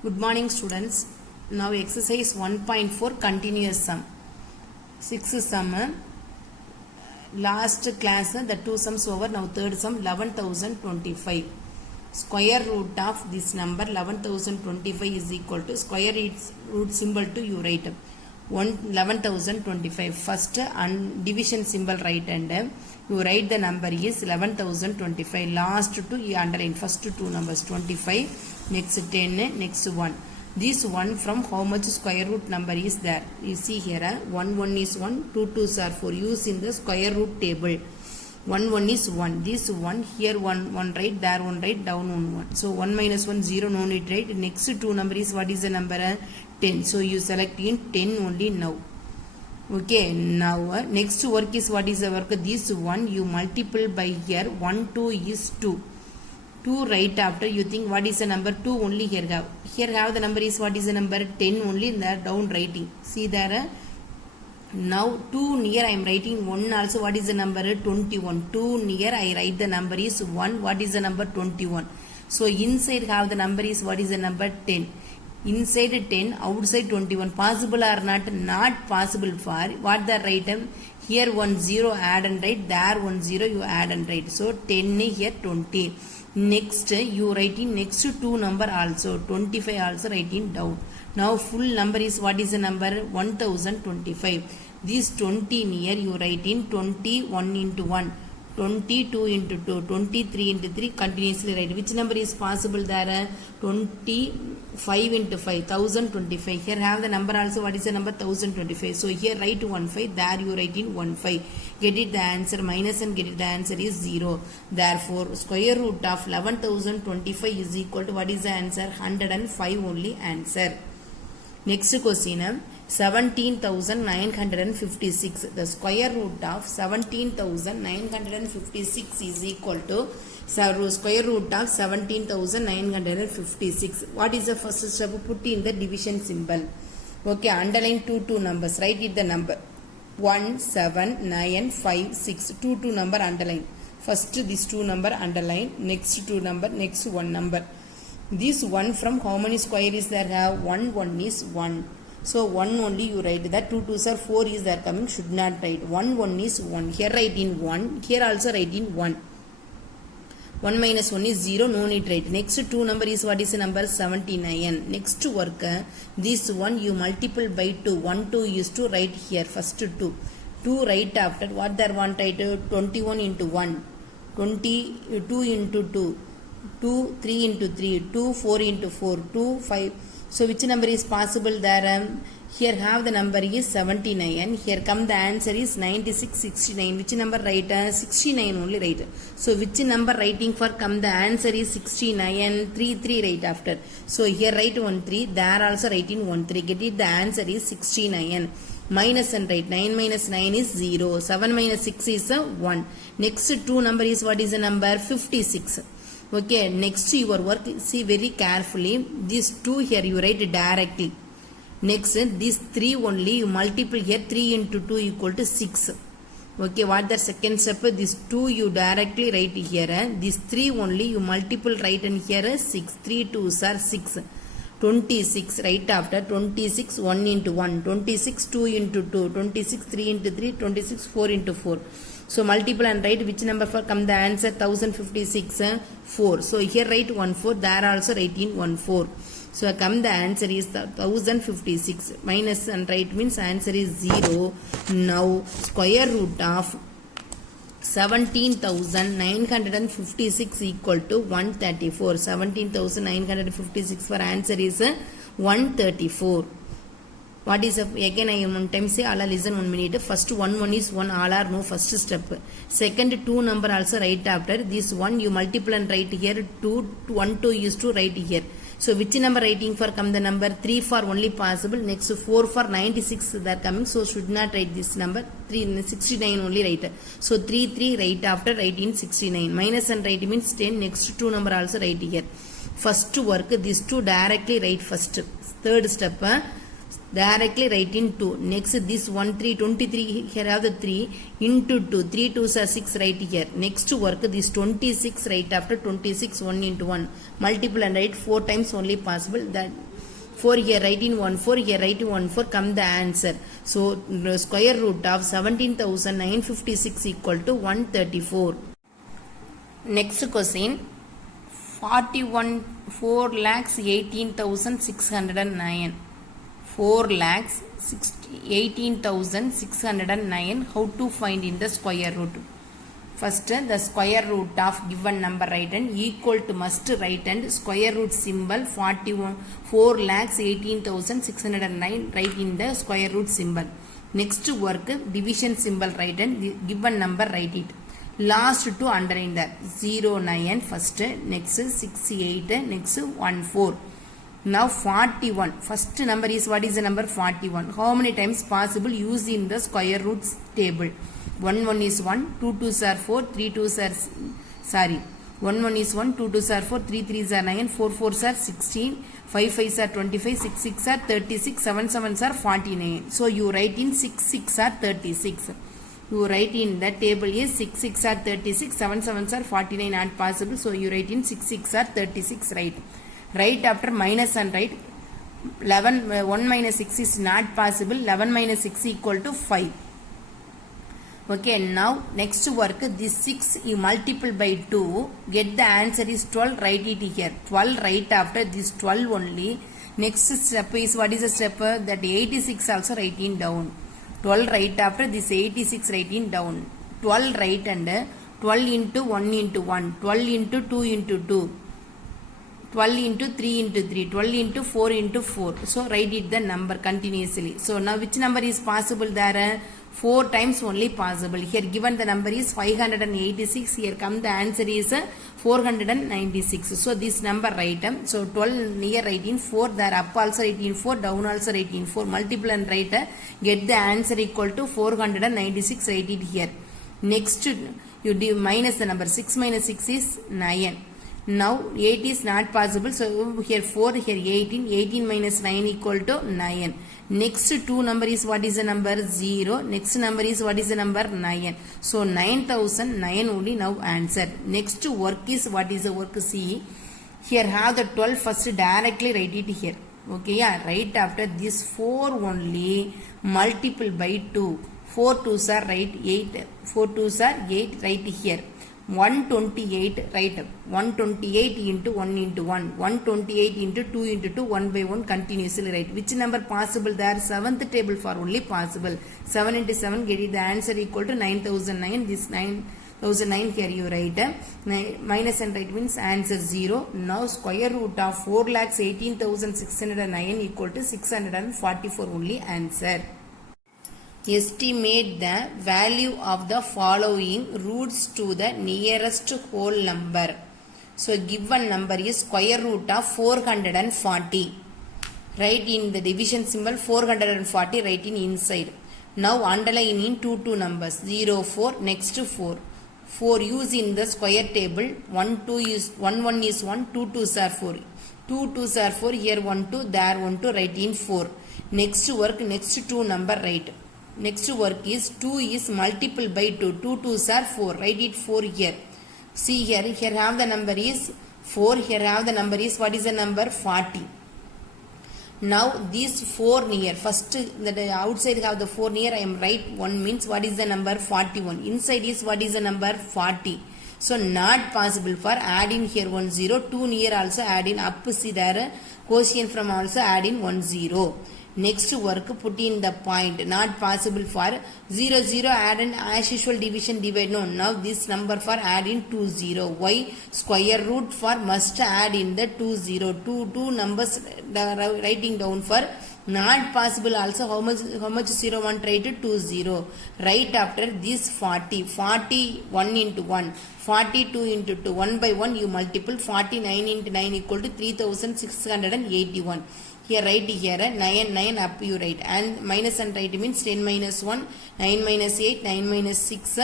Good morning students. Now exercise 1.4 continuous sum. 6th sum. Last class the two sums over. Now third sum 11,025. Square root of this number 11,025 is equal to square root symbol to you write 11,025. First division symbol write and you write the number is 11,025. Last two you underline first two numbers 25. Next 10, next 1. This 1 from how much square root number is there? You see here 1 is 1, 2 2s are 4. Use in the square root table. 1 is 1. This 1 here 1 right, there 1 right, down 1. So 1 minus 1 0, no need right. Next two number is what is the number? 10. So you select in 10 only now. Okay, now next work is what is the work? This 1 you multiple by here 1 2 is 2. 2 right after you think what is the number? 2 only here have the number is what is the number? 10 only in the down writing. See there. Now 2 near I am writing 1 also what is the number? 21. 2 near I write the number is 1. What is the number? 21. So inside have the number is what is the number? 10. Inside 10, outside 21. Possible or not? Not possible for what the right? Here 1 0 add and write. There 1 0 you add and write. So 10 here 20. Next you writing next two number also 25 also writing down. Now full number is what is the number? 1025. This 20 near you write in 21 into 1, 22 into 2, 23 into 3 continuously write. Which number is possible there? 25 into 5, 1025. Here have the number also what is the number? 1025. So here write 1 5, there you write in 1 5. Get it the answer minus and get it the answer is 0. Therefore square root of 11,025 is equal to what is the answer? 105 only answer. Next question 17,956. The square root of 17,956 is equal to square root of 17,956. What is the first step? Put in the division symbol. Okay, underline two numbers. Write it the number 1 7 9 5 6. Two number underline. First this two number underline. Next two number. Next one number. This 1 from how many square is there? Have 1 is 1. So 1 only you write that. 2 2s are 4 is there coming. Should not write. 1 is 1. Here write in 1. Here also write in 1. 1 minus 1 is 0. No need write. Next two number is what is the number? 79. Next work. This 1 you multiple by 2. 1 2 is to write here. First 2. 2 right after. What there want write? 21 into 1. 22 into 2. 2 3 into 3. 2 4 into 4. 2 5. So which number is possible there? Here have the number is 79. Here come the answer is 96 69. Which number write? 69 only write. So which number writing for come the answer is 69. 3 right after. So here write 1 3. There also writing 1 3. Get it? The answer is 69. Minus and write 9 minus 9 is 0. 7 minus 6 is 1. Next two number is what is the number? 56. Okay, next your work, see very carefully. These 2 here you write directly. Next, this 3 only you multiple here. 3 into 2 equal to 6. Okay, what the second step? This 2 you directly write here. This 3 only you multiple write in here 6. 3 2s are 6. 26 right after 26 1 into 1. 26 2 into 2. 26 3 into 3. 26 4 into 4. So multiple and write which number for come the answer? 1056 4. So here write 1 4. There also write in 1 4. So come the answer is 1056. Minus and write means answer is 0. Now square root of 17,956 equal to 134. 17,956 for answer is 134. What is again I am one time say all listen 1 minute. First 1 is 1 all are no first step. Second 2 number also right after. This 1 you multiple and write here. 2 1 2 is to write here. So which number writing for come the number? 3 for only possible. Next 4 for 96 they are coming. So should not write this number. 69 only write. So 3 right after write in 69. Minus and write means 10. Next two number also write here. First work this 2 directly write first. Third step directly write in 2. Next this 1 3 23 here have the 3 into 2. 3 2s are 6 right here. Next work this 26 right after 26 1 into 1 multiple and write 4 times only possible. That 4 here write in 1 4 here write in 1 4 come the answer. So square root of 17,956 equal to 134. Next question 4,18,609. 4,18,609. How to find in the square root? First, the square root of given number write and equal to must write and square root symbol 4,18,609 write in the square root symbol. Next work division symbol write and the given number write it. Last to underline that 0 9 first, next 6 8, next 1 4. Now 41. First number is what is the number 41? How many times possible use in the square roots table? 1 1 is 1, 2 2s are 4, 3 2s are 1 1 is 1, 2 2s are 4, 3 3s are 9, 4 4s are 16, 5 5s are 25, 6 6 are 36, 7 7s are 49. So you write in 6 6 are 36. You write in the table is 6 6 are 36, 7 7s are 49 not possible. So you write in 6 6 are 36 right. Right after minus and write 11 1 minus 6 is not possible. 11 minus 6 equal to 5. Okay, now next work this 6 you multiple by 2 get the answer is 12. Write it here 12 right after this 12 only. Next step is what is the step? That 86 also write in down. 12 right after this 86 write in down. 12 right and 12 into 1 into 1, 12 into 2 into 2, 12 into 3 into 3, 12 into 4 into 4. So write it the number continuously. So now which number is possible there? 4 times only possible. Here given the number is 586. Here come the answer is 496. So this number write. So 12 near write in 4. There up also write in 4. Down also write in 4. Multiple and write. Get the answer equal to 496. Write it here. Next you do minus the number. 6 minus 6 is 9. Now 8 is not possible. So here 4, here 18. 18 minus 9 equal to 9. Next two number is what is the number? 0. Next number is what is the number? 9. So 9,009 only now answer. Next work is what is the work? See. Here have the 12 first directly write it here. Okay, yeah. Right after this 4 only multiple by 2. 4 2s are right 8. 4 2s are 8 right here. 128 right 128 into 1 into 1 128 into 2 into 2 1 by 1 continuously right. Which number possible there? 7th table for only possible. 7 into 7 get it the answer equal to 9,009. This 9,009 here you write minus and right means answer 0. Now square root of 4,18,609 equal to 644 only answer. Estimate the value of the following roots to the nearest whole number. So given number is square root of 440. Write in the division symbol 440 write in inside. Now underline in two numbers 0 4 next to 4. 4 use in the square table 1 2 is 1 1 is 1 2 2s are 4. 2 2s are 4 here 1 2 there 1 2 write in 4. Next work next two number write. Next work is 2 is multiple by 2. 2 2s are 4. Write it 4 here. See here. Here have the number is 4. Here have the number is what is the number? 40. Now these 4 near. First the outside have the 4 near. I am right 1 means what is the number? 41. Inside is what is the number? 40. So not possible for add in here 1 0. 2 near also add in up. See there. Quotient from also add in 1 0. Next work put in the point. Not possible for 0 0 add and as usual division divide. No. Now this number for add in 2 0. Why? Square root for must add in the 2 0. Two numbers writing down for not possible also. How much 0 1 try to 2 0. Right after this 40. 40 1 into 1. 42 into 2. 1 by 1 you multiple. 49 into 9 equal to 3,681. Here write here 9 9 up you write and minus and right means 10 minus 1 9 minus 8 9 minus 6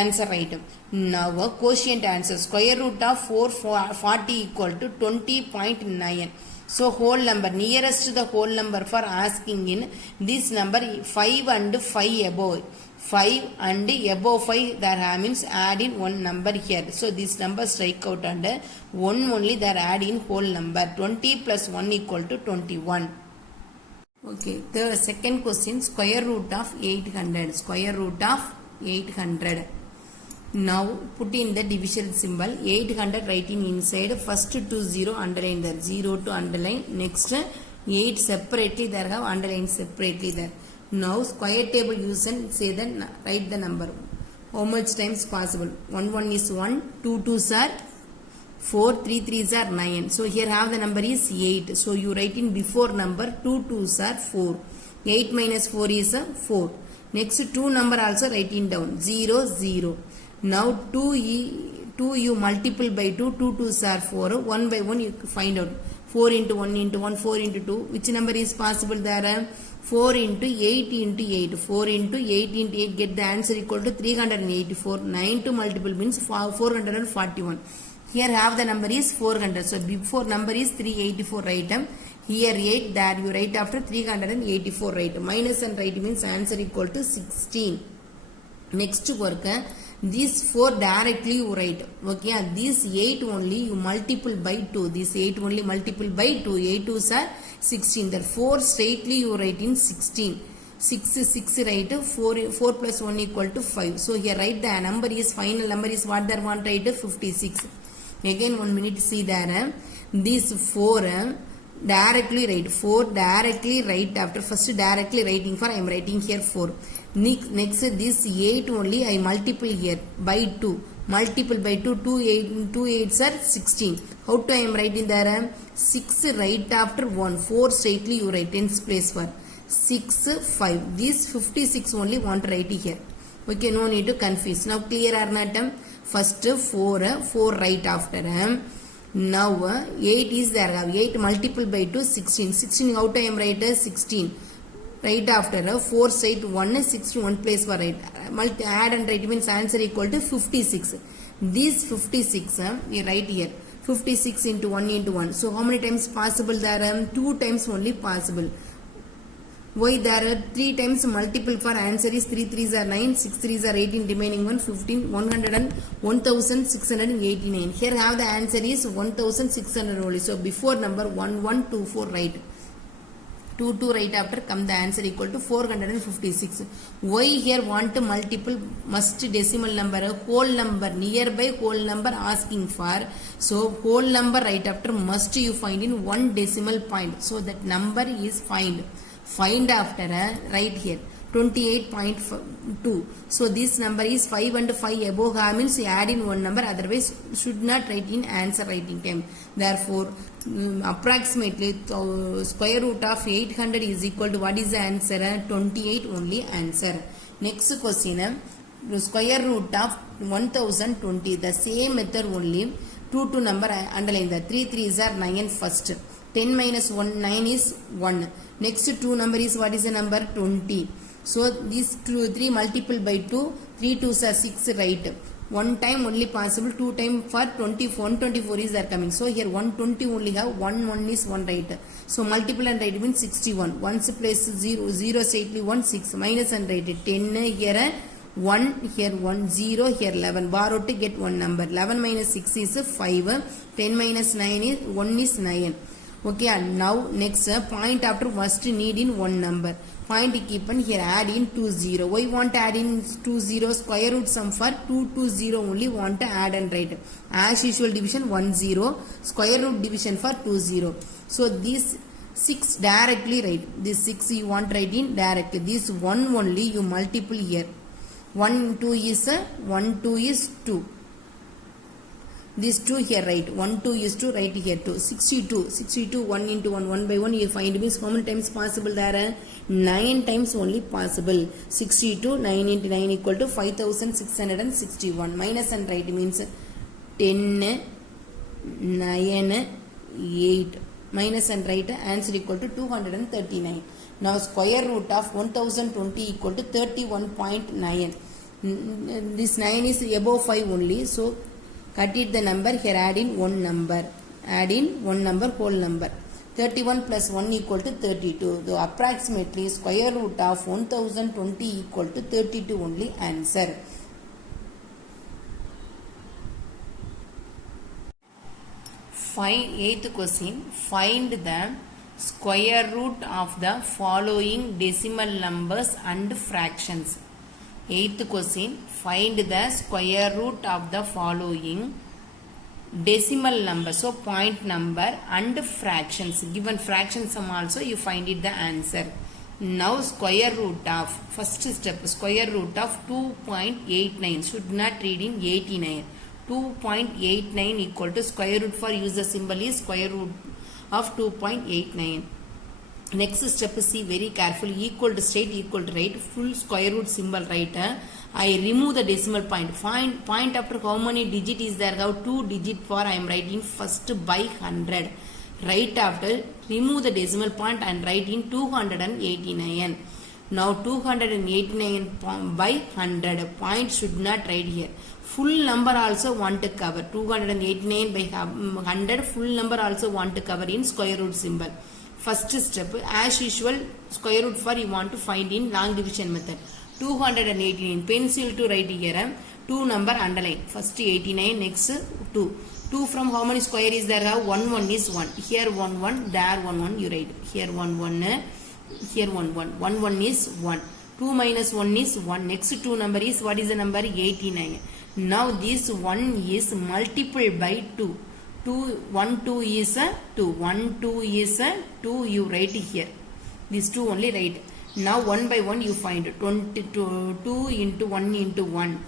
answer right. Now quotient answer square root of 440 equal to 20.9. So whole number, nearest to the whole number for asking in this number 5 and 5 above. 5 and above 5 there means add in one number here. So this number strike out and 1 only there add in whole number. 20 plus 1 equal to 21. Okay, the second question, square root of 800. Square root of 800. Now put in the division symbol. 800 writing inside. First to 0 underline there. 0 to underline. Next 8 separately there have underline separately there. Now square table use and say that write the number. How much times possible? 1 1 is 1. 2 2s are 4. 3 3s are 9. So here have the number is 8. So you write in before number 2 2s are 4. 8 minus 4 is 4. Next 2 number also writing down. 0 0. Now 2 you multiple by 2, 2 2s are 4, 1 by 1 you find out. 4 into 1 into 1, 4 into 2, which number is possible there? 4 into 8 into 8, 4 into 8 into 8, get the answer equal to 384, 9 to multiple means 441. Here have the number is 400, so before number is 384 right, here 8, there you write after 384 right, minus and right means answer equal to 16. Next work, this 4 directly you write. Okay, this 8 only you multiple by 2. This 8 only multiple by 2. 8 2s are 16. Therefore, straightly you write in 16. 6 write 4 plus 1 equal to 5. So here write the number is final number is what there want write 56. Again 1 minute see there. This 4 directly write. 4 directly write after first directly writing for I am writing here 4. Next this 8 only I multiple here by 2. Multiple by 2, 2 8s are 16. How to I am writing there? 6 right after 1. 4 straightly you write tens place for. 6, 5. This 56 only want to write here. Okay, no need to confuse. Now clear or not? First 4 right after. Now 8 is there. 8 multiple by 2, 16. 16 how to I am write 16. Right after 4 side 1 61 place for right. Add and write means answer equal to 56. This 56 you write here. 56 into 1 into 1. So how many times possible there? 2 times only possible. Why there are 3 times multiple for answer is 3 3s are 9, 6 3s are 18, remaining 1 15, 100 and 1689. Here have the answer is 1600 only. So before number 1124 right. 2 2 right after come the answer equal to 456. Why here want to multiple must decimal number whole number nearby whole number asking for. So whole number right after must you find in one decimal point. So that number is find. Find after right here 28.2. So this number is 5 and 5 above means you add in one number, otherwise should not write in answer writing time. Therefore approximately square root of 800 is equal to what is the answer? 28 only answer. Next question, square root of 1020. The same method only 2 number underline the 3 3s are 9 first. 10 minus 1 9 is 1. Next 2 number is what is the number? 20. So this 3 multiple by 2, 3 2s are 6 right. 1 time only possible, 2 time for 124 is there coming. So here 120 only have 1 is 1 right. So multiple and right means 61. 1's place 0 straightly 1 6 minus and right 10 here 1 here 1 0 here 11. Borrow to get one number. 11 minus 6 is 5. 10 minus 9 is 1 is 9. Okay, and now next point after must need in one number. Point keep on here add in 2 0. Why want to add in 2 0? Square root sum for 2 0 only want to add and write. As usual division 1 0. Square root division for 2 0. So this 6 directly write. This 6 you want to write in directly. This 1 only you multiple here. 1 2 is 1 2 is 2. This 2 here right. 1 2 is 2 right here 2. 62 1 into 1 1 by 1 you find means how many times possible there? 9 times only possible. 62 9 into 9 equal to 5661. Minus and right means 10 9 8. Minus and right answer equal to 239. Now square root of 1020 equal to 31.9. This 9 is above 5 only. So cut it the number here add in one number. Add in one number whole number. 31 plus 1 equal to 32. So approximately square root of 1020 equal to 32 only answer. Eighth question. Find the square root of the following decimal numbers and fractions. Eighth question. Find the square root of the following decimal number, so point number and fractions. Given fraction sum also you find it the answer. Now square root of, first step, square root of 2.89, should not read in 89. 2.89 equal to square root for user symbol is square root of 2.89. Next step, see very carefully, equal to straight, equal to right, full square root symbol right. I remove the decimal point. Find point after how many digit is there? Now 2 digit for I am writing first by 100. Right after remove the decimal point and write in 289. Now 289 by 100. Point should not write here. Full number also want to cover. 289 by 100. Full number also want to cover in square root symbol. First step, as usual, square root for you want to find in long division method. 289, pencil to write here, 2 number underline, first 89, next 2. 2 from how many square is there? 1 1 is 1, here 1 1, there 1 1 you write, here 1 1, here 1 1, 1 1 is 1, 2 minus 1 is 1, next 2 number is, what is the number? 89. Now this 1 is multiple by 2. 2 1 2 is 2, 1 2 is 2, you write here, these 2 only write. Now 1 by 1 you find 22, 2 into 1 into 1,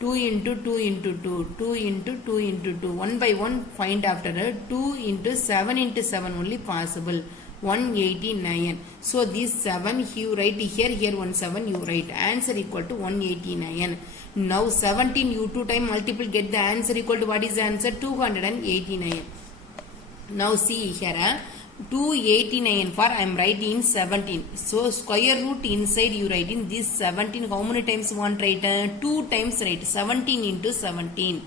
2 into 2 into 2, 2 into 2 into 2, 1 by 1 find after 2 into 7 into 7 only possible, 189. So this 7 you write here, here 1 7 you write, answer equal to 189. Now 17 you 2 time multiple, get the answer equal to, what is the answer? 289. Now see here, 289 for I am writing 17. So square root inside you write in this 17. How many times you want write? 2 times write. 17 into 17.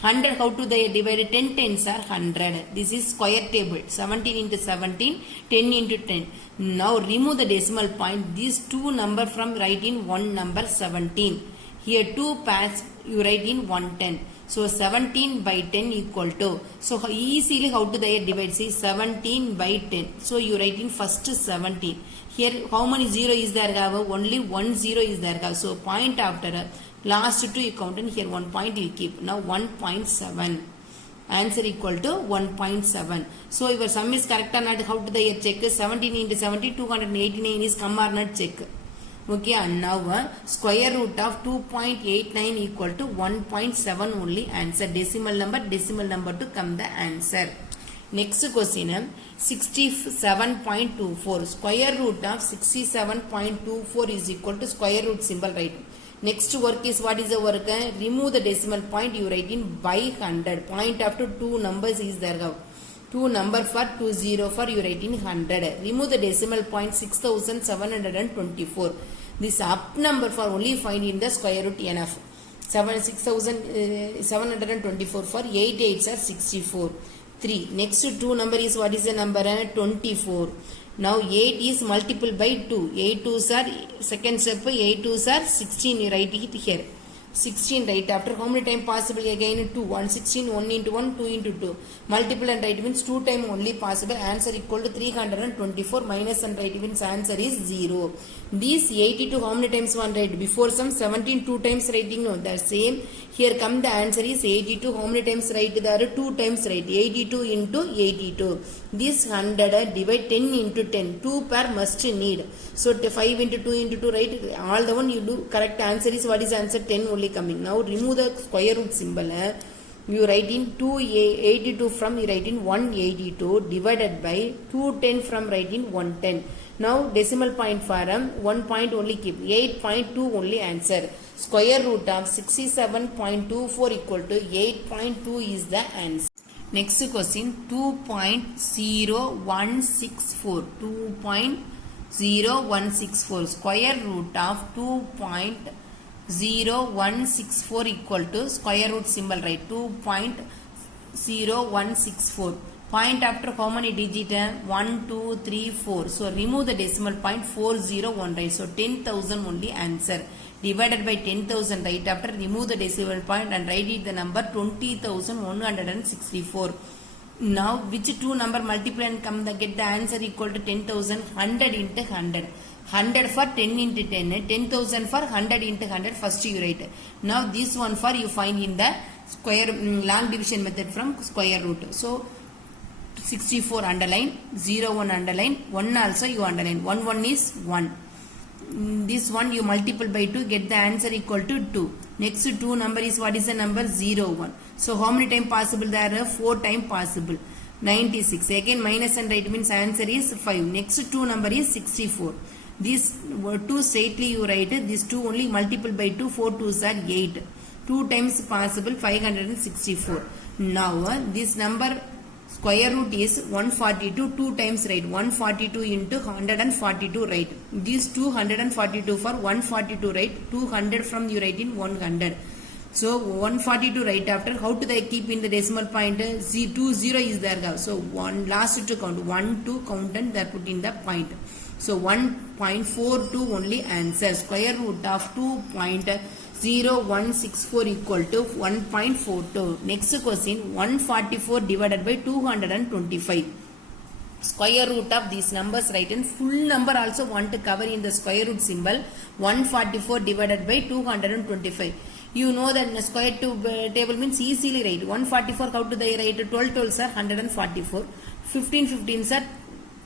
100 how to they divide? 10 tens are 100. This is square table. 17 into 17, 10 into 10. Now remove the decimal point. These 2 number from write in 1 number 17. Here 2 pairs you write in 110. So 17 by 10 equal to, so easily how to they divide? See 17 by 10. So you write in first 17. Here how many 0 is there? Only 1 0 is there. So point after last 2 you count, and here 1 point you keep. Now 1.7. Answer equal to 1.7. So your sum is correct or not? How to they check? 17 into 17, 289 is come or not? Check. Okay, and now square root of 2.89 equal to 1.7 only answer. Decimal number to come the answer. Next question, 67.24. Square root of 67.24 is equal to square root symbol, right? Next work is, what is the work? Remove the decimal point, you write in by 100. Point after 2 numbers is there. 2 number for 2 0 for you write in 100. Remove the decimal point, 6724. This up number for only find in the square root enough. 6724 for 8 8s are 64. 3. Next 2 number is, what is the number? 24. Now 8 is multiple by 2. 8 2s are, second step, 8 2s are 16. You write it here. 16 right after, how many time possible? Again 2, 116, 1 into 1, 2 into 2, multiple and right means 2 time only possible. Answer equal to 324, minus and right means answer is 0. These 82 how many times one write? Before some 17 2 times writing, no, the same. Here come the answer is 82. How many times write? There are 2 times write. 82 into 82. This 100 divide 10 into 10. 2 per must need. So 5 into 2 into 2, right? All the one you do. Correct answer is, what is answer? 10 only coming. Now remove the square root symbol. You write in 282 from, you write in 182 divided by 210 from writing 110. Now decimal point for 1 point only keep. 8.2 only answer. Square root of 67.24 equal to 8.2 is the answer. Next question, 2.0164. 2.0164. Square root of 2.0164 equal to square root symbol, right? 2.0164. Point after how many digit? 1, 2, 3, 4. So remove the decimal point 401, right? So 10,000 only answer. Divided by 10,000 right after, remove the decimal point and write it the number 20,164. Now which two number multiply and come get the answer equal to 10,000? 100 into 100. 100 for 10 into 10. 10,000 for 100 into 100. First you write. Now this one for you find in the square long division method from square root. So 64 underline, 01 underline, 1 also you underline. 1 is 1. This one you multiple by 2, get the answer equal to 2. Next 2 number is, what is the number? 01. So how many time possible there? 4 time possible. 96. Again minus and right means answer is 5. Next 2 number is 64. These 2 straightly you write. These 2 only multiple by 2. 4 2s are 8. 2 times possible 564. Now this number square root is 142, 2 times right, 142 into 142 right. These 242 for 142 right, 200 from you write in 100. So 142 right after, how do they keep in the decimal point? 2 0 is there. So one last to count, 1 2 count and they put in the point. So 1.42 only answer. Square root of 2.0164 equal to 1.42. Next question, 144 divided by 225. Square root of these numbers, right? And full number also want to cover in the square root symbol. 144 divided by 225. You know that the square table means easily write. 144 how to they write? 12 12s are 144. 15 15s are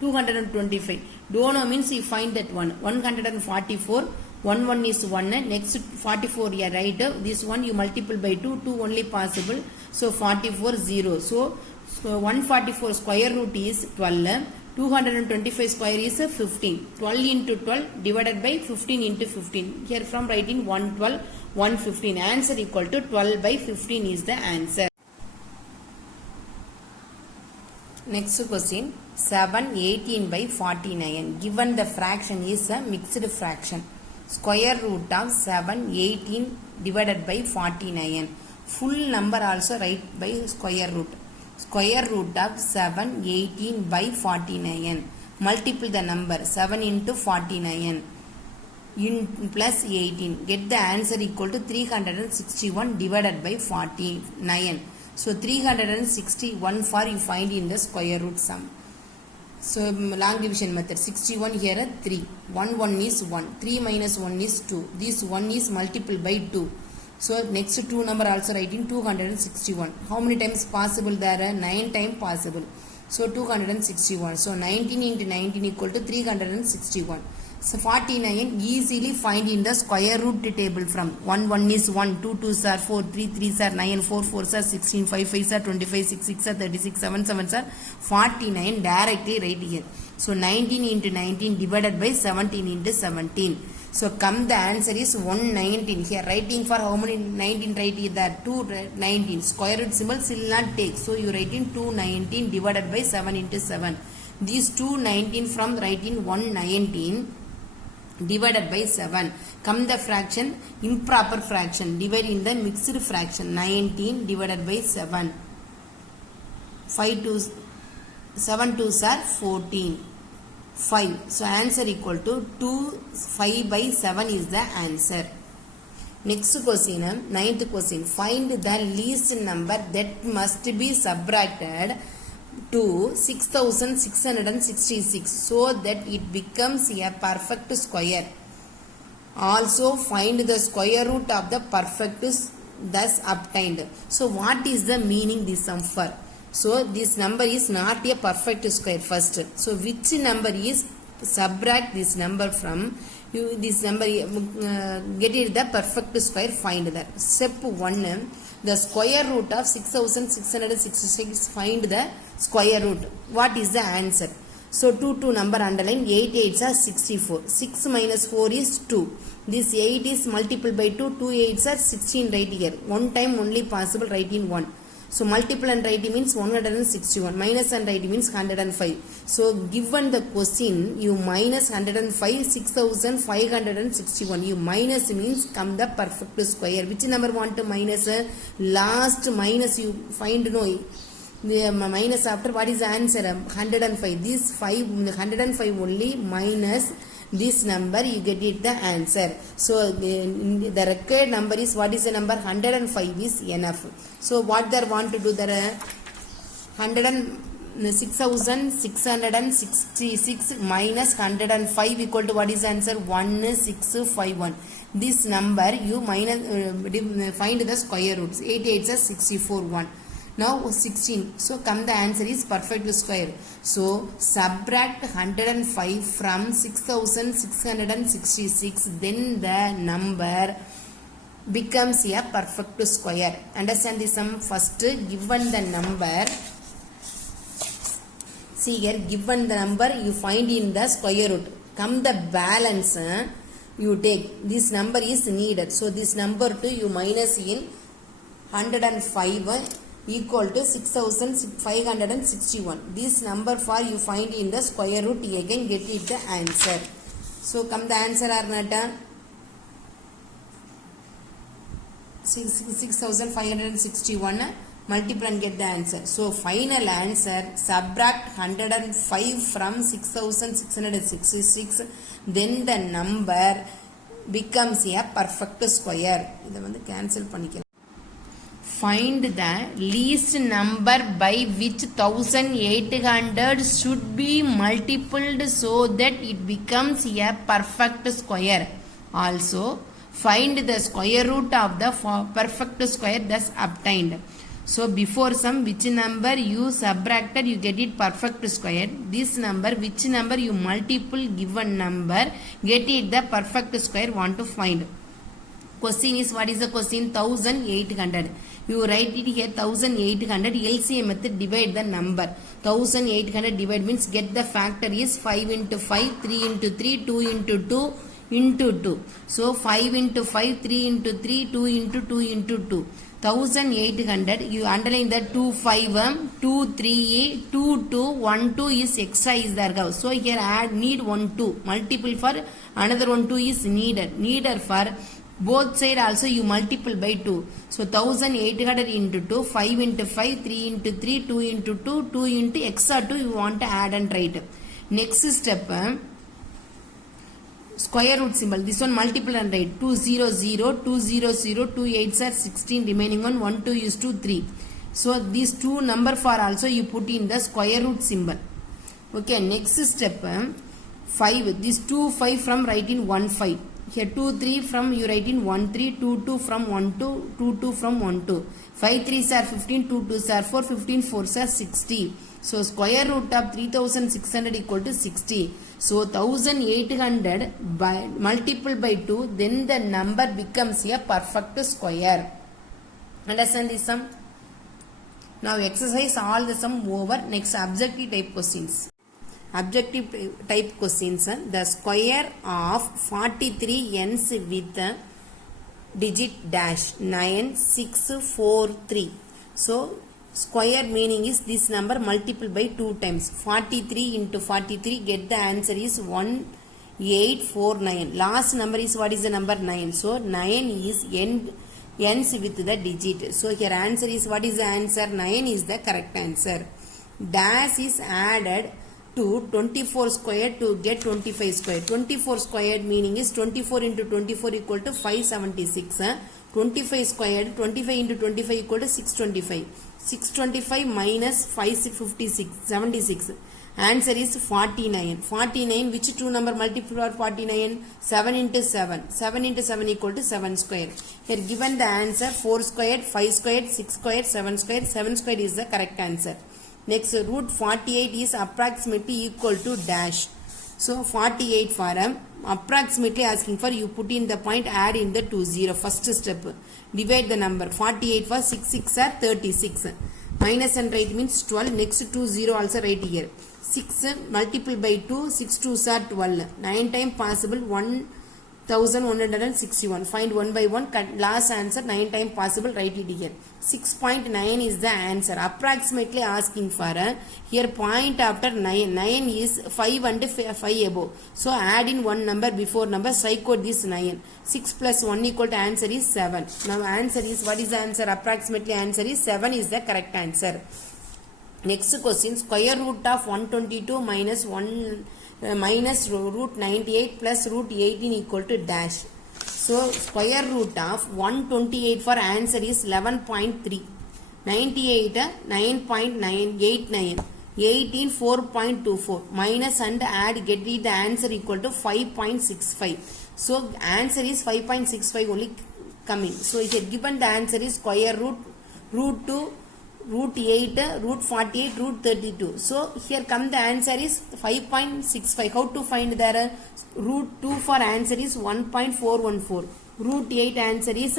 225. Don't know means you find that one. 144. 1 is 1. Next 44 yeah, right. This one you multiple by 2. 2 only possible. So 44 0. So 144 square root is 12. 225 square is 15. 12 into 12 divided by 15 into 15. Here from writing 112, 115. Answer equal to 12 by 15 is the answer. Next question, 718 by 49. Given the fraction is a mixed fraction. Square root of 718 divided by 49. Full number also write by square root. Square root of 718 by 49. Multiply the number 7 into 49 in plus 18. Get the answer equal to 361 divided by 49. So 361 for you find in the square root sum. So long division method, 61 here 3. 1 is 1. 3 minus 1 is 2. This 1 is multiple by 2. So next 2 number also writing 261. How many times possible there? 9 times possible. So 261. So 19 into 19 equal to 361. So 49 easily find in the square root table from 1 is 1, 2 2s are 4, 3 3s are 9, 4 4s are 16, 5 5s are 25, 6 6 are 36, 7 7s are 49 directly right here. So 19 into 19 divided by 17 into 17. So come the answer is 119. Here writing for how many 19 right here? That 219. Square root symbol still not take. So you write in 219 divided by 7 into 7. These 219 from writing 119 divided by 7. Come the fraction, improper fraction. Divide in the mixed fraction. 19 divided by 7. 5 2s, 7 2s are 14. 5. So answer equal to 5 by 7 is the answer. Next question, ninth question. Find the least number that must be subtracted to 6666 so that it becomes a perfect square. Also find the square root of the perfect thus obtained. So what is the meaning this sum for? So this number is not a perfect square first. So which number is subtract this number from this number get it the perfect square, find that. Step 1, the square root of 6666 find the square root. What is the answer? So 2 number underline, 8 8s are 64. 6 minus 4 is 2. This 8 is multiplied by 2. 2 8s are 16 right here. One time only possible write in 1. So multiple and write means 161. Minus and write means 105. So given the question, you minus 105, 6561. You minus means come the perfect square. Which number want to minus? Last minus you find no. the minus after what is the answer? 105. This 105 only minus this number, you get it the answer. So the required number is, what is the number? 105 is enough. So what they want to do, there 6,666 minus 105 equal to what is the answer? 1651. This number you minus find the square roots. 8 8 is 64 1. Now 16. So come the answer is perfect square. So subtract 105 from 6,666. Then the number becomes a perfect square. Understand this sum? First given the number. See here, given the number you find in the square root. Come the balance you take. This number is needed. So this number too you minus in 105 equal to 6,561. This number for you find in the square root, again get it the answer. So come the answer or not? 6,561 multiply and get the answer. So final answer, subtract 105 from 6,666, then the number becomes a perfect square. இதை வந்து cancel பண்ணிக்கலாம். Find the least number by which 1800 should be multiplied so that it becomes a perfect square. Also, find the square root of the perfect square thus obtained. So, before sum, which number you subtracted, you get it perfect square. This number, which number you multiple given number, get it the perfect square want to find. Question is, what is the question? 1800. You write it here 1800. LCM method, divide the number. 1800 divide means get the factor is 5 into 5, 3 into 3, 2 into 2 into 2. So 5 into 5, 3 into 3, 2 into 2 into 2. 1800, you underline the 2 5 2 3 2 2 1 2 is extra is there. So here add need 1 2 multiple for another 1 2 is needed for both side also you multiple by 2. So 1800 into 2, 5 into 5, 3 into 3, 2 into 2, 2 into extra 2 you want to add and write. Next step, square root symbol. This one multiple and write. 200, 200, 2 8s are 16, remaining one 1 2 is 2 3. So these two number for also you put in the square root symbol. Okay, next step, 5. This 2 5 from writing 1 5. Here 2 3 from you write in 1 3, 2 2 from 1 2, 2 2 from 1 2. 5 3s are 15, 2 2s are 4, 15 4s are 60. So square root of 3600 equal to 60. So 1800 by multiple by 2, then the number becomes a perfect square. Understand this sum? Now exercise all the sum over. Next objective type questions. Objective type questions. The square of 43 ends with digit dash 9 6 4 3. So square meaning is this number multiple by 2 times. 43 into 43, get the answer is 1849. Last number is, what is the number? 9. So 9 is ends with the digit. So here answer is, what is the answer? 9 is the correct answer. Dash is added to 24 square to get 25 square. 24 squared meaning is 24 into 24 equal to 576. 25 squared, 25 into 25 equal to 625. 625 minus 556, 76. Answer is 49. 49, which two number multiple for 49? 7 into 7. 7 into 7 equal to 7 square. Here given the answer 4 squared, 5 squared, 6 squared, 7 squared. 7 squared is the correct answer. Next, root 48 is approximately equal to dash. So 48 for approximately asking for, you put in the point, add in the 20. First step, divide the number. 48 for 6 6 are 36. Minus and write means 12. Next 20 also write here. 6 multiple by 2, 6 2s are 12. 9 times possible 1161. Find 1 by 1. Last answer 9 times possible, write it here. 6.9 is the answer. Approximately asking for here point after 9. 9 is 5 and 5 above. So add in one number before number. Cycode this 9. 6 plus 1 equal to answer is 7. Now answer is, what is the answer? Approximately answer is 7 is the correct answer. Next question, square root of 122 minus 1 minus root 98 plus root 18 equal to dash. So square root of 128 for answer is 11.3, 98 9.989, 18 4.24, minus and add, get the answer equal to 5.65. So answer is 5.65 only coming. So if given the answer is square root, root 2, root 8, root 48, root 32. So here come the answer is 5.65. How to find there? Root 2 for answer is 1.414. Root 8 answer is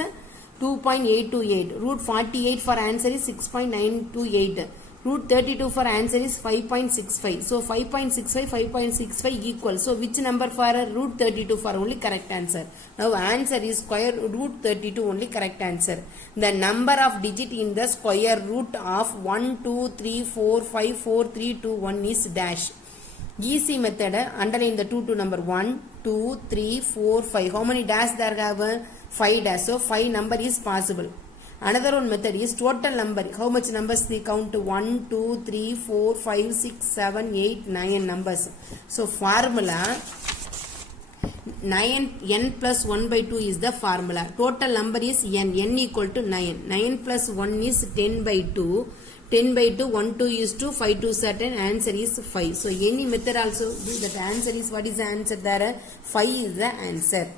2.828. Root 48 for answer is 6.928. Root 32 for answer is 5.65. So 5.65, 5.65 equal. So which number for root 32 for only correct answer? Now answer is square root 32 only correct answer. The number of digit in the square root of 1, 2, 3, 4, 5, 4, 3, 2, 1 is dash. Easy method, underline the 2 to number 1, 2, 3, 4, 5. How many dash there have? 5 dash. So 5 number is possible. Another one method is total number. How much numbers they count? 1, 2, 3, 4, 5, 6, 7, 8, 9 numbers. So formula 9, n plus 1 by 2 is the formula. Total number is n equal to 9. 9 plus 1 is 10 by 2. 10 by 2, 1, 2 is 2, 5, 2 certain, answer is 5. So any method also, that answer is, what is the answer there? 5 is the answer.